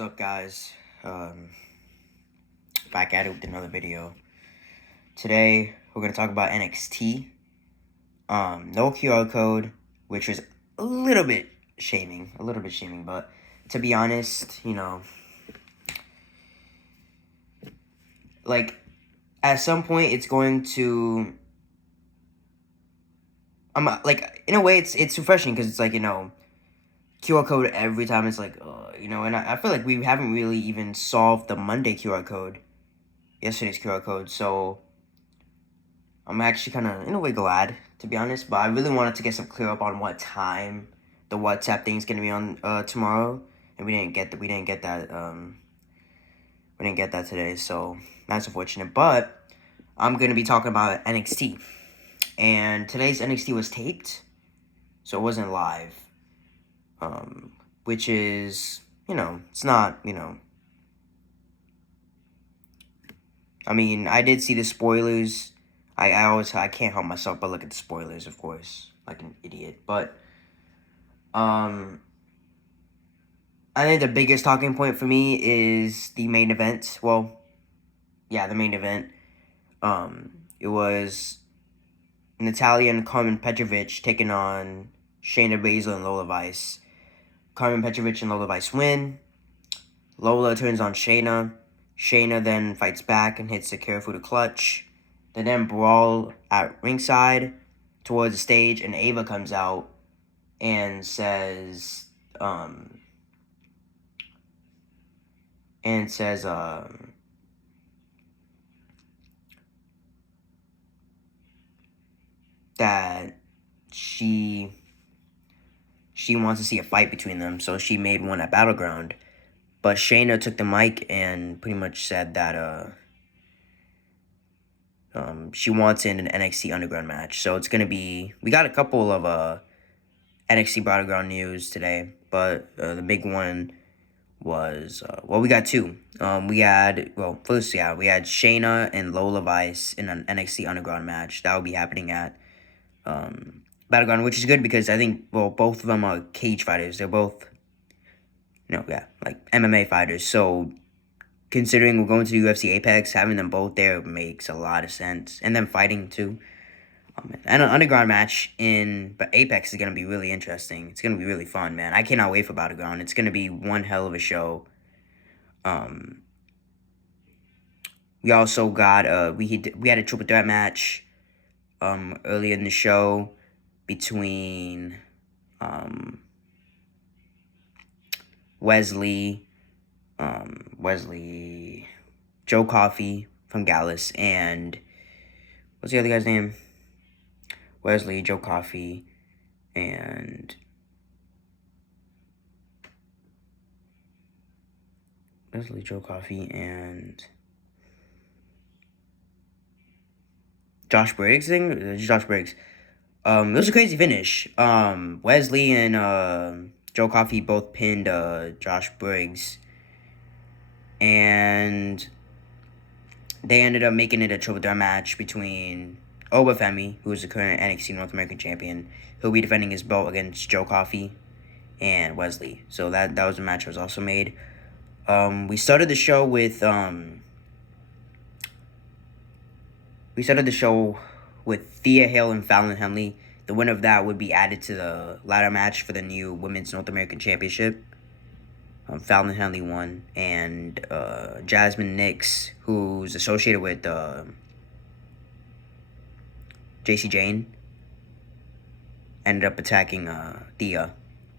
What's up, guys? Back at it with another video. Today we're gonna talk about NXT. No QR code, which was a little bit shaming, but to be honest, like at some point it's going to. Like in a way it's refreshing because it's like QR code every time. It's like and I feel like we haven't really even solved the Monday QR code, yesterday's QR code, so I'm actually kind of, in a way, glad, to be honest. But I really wanted to get some clear up on what time the WhatsApp thing is gonna be on tomorrow, and we didn't get that today. So that's unfortunate. But I'm gonna be talking about NXT, and today's NXT was taped, so it wasn't live. Which is it's not I mean, I did see the spoilers. I can't help myself but look at the spoilers, of course, like an idiot. But I think the biggest talking point for me is the main event. Well, yeah, the main event. It was Natalya and Carmen Petrovic taking on Shayna Baszler and Lola Vice. Carmen Petrovic and Lola Vice win. Lola turns on Shayna. Shayna then fights back and hits the Kirifuda clutch. They then brawl at ringside towards the stage, and Ava comes out and says, that she wants to see a fight between them, so she made one at Battleground. But Shayna took the mic and pretty much said that she wants in an NXT Underground match. So it's gonna be, we got a couple of NXT Battleground news today, but the big one was we got two. We had Shayna and Lola Vice in an NXT Underground match that will be happening at Battleground, which is good because I think both of them are cage fighters. They're both like MMA fighters. So considering we're going to the UFC Apex, having them both there makes a lot of sense, and them fighting too. And an underground match in Apex is going to be really interesting. It's going to be really fun, man. I cannot wait for Battleground. It's going to be one hell of a show. We also got we had a triple threat match earlier in the show between Wesley, Joe Coffey from Gallus, and what's the other guy's name? Wesley, Joe Coffey, and Josh Briggs thing? Josh Briggs. It was a crazy finish. Wesley and Joe Coffey both pinned Josh Briggs, and they ended up making it a triple threat match between Obafemi, who is the current NXT North American champion. He'll be defending his belt against Joe Coffey and Wesley. So that was a match that was also made. We started the show with Thea Hale and Fallon Henley. The winner of that would be added to the ladder match for the new Women's North American Championship. Fallon Henley won, and Jasmine Nix, who's associated with JC Jane, ended up attacking Thea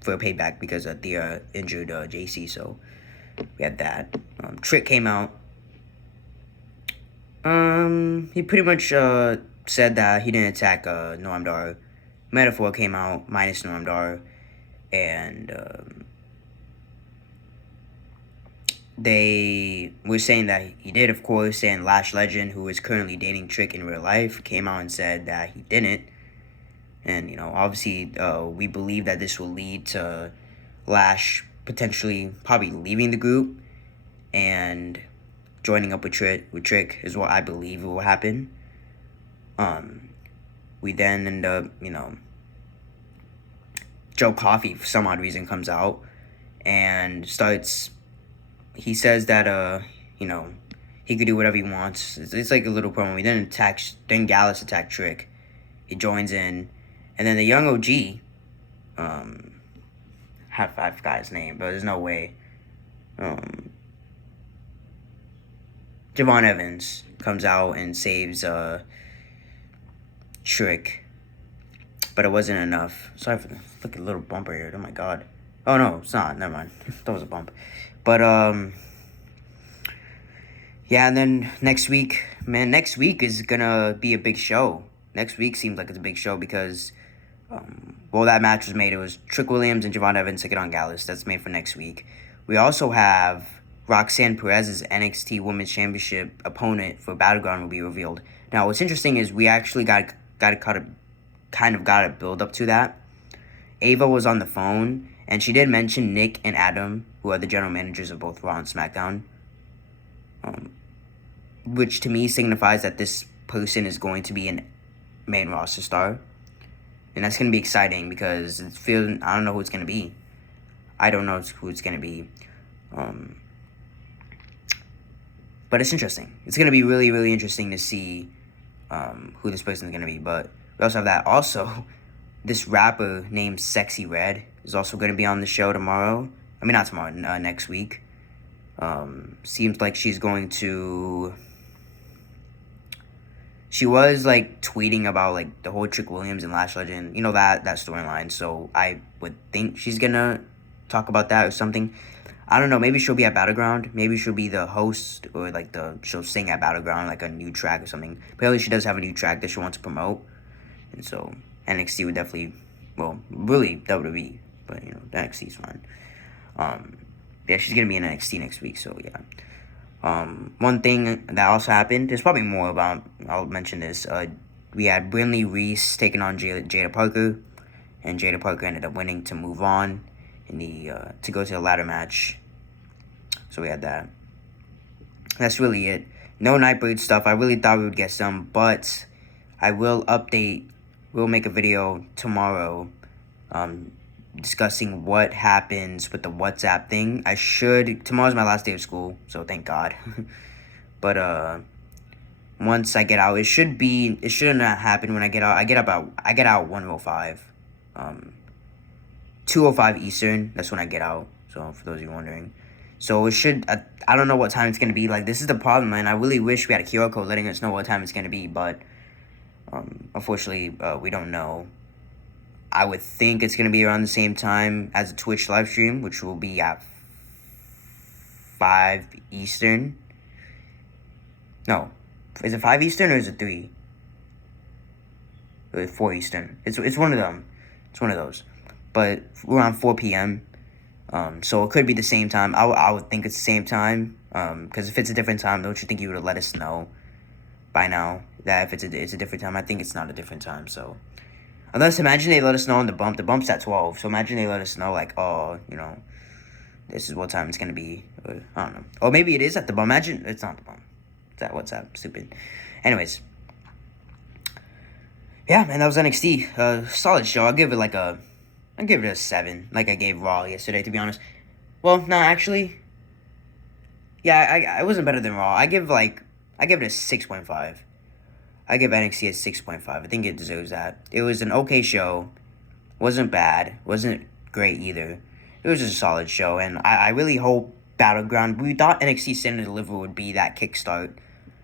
for a payback because Thea injured JC, so we had that. Trick came out. He pretty much said that he didn't attack Noam Dar. Metaphor came out minus Noam Dar, and they were saying that he did, of course, and Lash Legend, who is currently dating Trick in real life, came out and said that he didn't. And, obviously, we believe that this will lead to Lash potentially probably leaving the group and joining up with Trick is what I believe will happen. We then end up, Joe Coffey, for some odd reason, comes out and starts he says that you know, he could do whatever he wants. It's like a little promo. He then Gallus attacked Trick. He joins in, and then the young OG, I forgot his name, but there's no way. Javon Evans comes out and saves Trick, but it wasn't enough. Sorry for the fucking little bumper here. Oh my god. Oh no, it's not. Never mind. That was a bump. But yeah, and then next week is gonna be a big show. Next week seems like it's a big show because, well, that match was made. It was Trick Williams and Javon Evans taking on Gallus. That's made for next week. We also have Roxanne Perez's NXT Women's Championship opponent for Battleground will be revealed. Now, what's interesting is we actually got a build up to that. Ava was on the phone, and she did mention Nick and Adam, who are the general managers of both Raw and SmackDown, which to me signifies that this person is going to be a main roster star. And that's going to be exciting because I don't know who it's going to be. I don't know who it's going to be. But it's interesting. It's going to be really, really interesting to see who this person is going to be. But we also have that. Also, this rapper named Sexy Red is also going to be on the show tomorrow. I mean, not tomorrow, next week. Seems like she's going to... She was, like, tweeting about, like, the whole Trick Williams and Lash Legend. You know, that storyline. So I would think she's going to talk about that or something. I don't know. Maybe she'll be at Battleground. Maybe she'll be the host or, like, she'll sing at Battleground, like, a new track or something. Apparently, she does have a new track that she wants to promote. And so NXT would definitely... Well, really WWE. But, you know, NXT is fine. Yeah, she's going to be in NXT next week. So, yeah. One thing that also happened, there's probably more about, I'll mention this, we had Brinley Reese taking on Jada Parker, and Jada Parker ended up winning to move on to go to the ladder match. So we had that. That's really it. No Nightbird stuff. I really thought we would get some, but I will we'll make a video tomorrow, discussing what happens with the WhatsApp thing. Tomorrow's my last day of school, so thank God. But once I get out, it shouldn't happen when I get out. I get out 1:05, 2:05 Eastern. That's when I get out. So for those of you wondering, so it should. I don't know what time it's gonna be. Like, this is the problem, man. I really wish we had a QR code letting us know what time it's gonna be, but unfortunately, we don't know. I would think it's going to be around the same time as a Twitch live stream, which will be at 5 Eastern. No. Is it 5 Eastern or is it 3? Or 4 Eastern. It's one of them. It's one of those. But we're around 4 p.m. So it could be the same time. I would think it's the same time. Because if it's a different time, don't you think you would have let us know by now that if it's a different time? I think it's not a different time, so... Unless, imagine they let us know on the bump. The bump's at 12. So imagine they let us know, like, oh, you know, this is what time it's going to be. Or, I don't know. Or maybe it is at the bump. Imagine it's not the bump. It's at WhatsApp. Stupid. Anyways. Yeah, man, that was NXT. Solid show. I'll give it a 7. Like I gave Raw yesterday, to be honest. Well, no, actually. Yeah, I wasn't better than Raw. I give it a 6.5. I give NXT a 6.5. I think it deserves that. It was an okay show. Wasn't bad. Wasn't great either. It was just a solid show. And I really hope Battleground... We thought NXT Stand and Deliver would be that kickstart.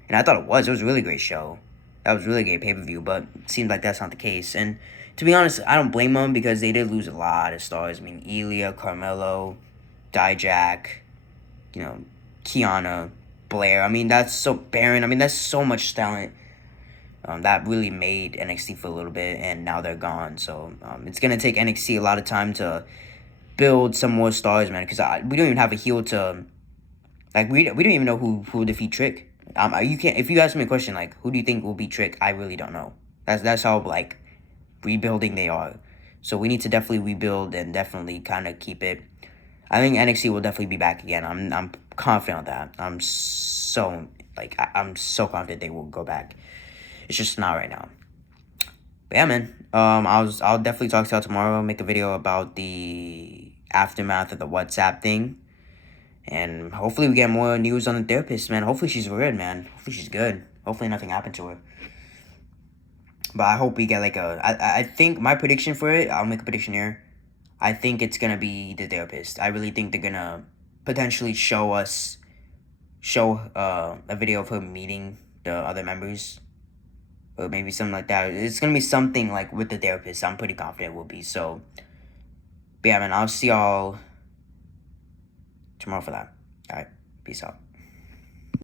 And I thought it was. It was a really great show. That was a really great pay-per-view. But it seems like that's not the case. And to be honest, I don't blame them because they did lose a lot of stars. I mean, Ilya, Carmelo, Dijak, you know, Kiana, Blair. I mean, that's so... Baron. I mean, that's so much talent. That really made NXT for a little bit, and now they're gone. So it's going to take NXT a lot of time to build some more stars, man, because we don't even have a heel to... Like, we don't even know who will defeat Trick. You can't... If you ask me a question, like, who do you think will beat Trick, I really don't know. That's how, like, rebuilding they are. So we need to definitely rebuild and definitely kind of keep it... I think NXT will definitely be back again. I'm confident on that. I'm so confident they will go back. It's just not right now. But yeah, man. I'll definitely talk to y'all tomorrow. Make a video about the aftermath of the WhatsApp thing. And hopefully we get more news on the therapist, man. Hopefully she's good, man. Hopefully she's good. Hopefully nothing happened to her. But I hope we get like I think my prediction for it, I'll make a prediction here. I think it's gonna be the therapist. I really think they're gonna potentially show a video of her meeting the other members. Or maybe something like that. It's gonna be something like with the therapist. I'm pretty confident it will be. So, but yeah, man, I'll see y'all tomorrow for that. Alright, peace out.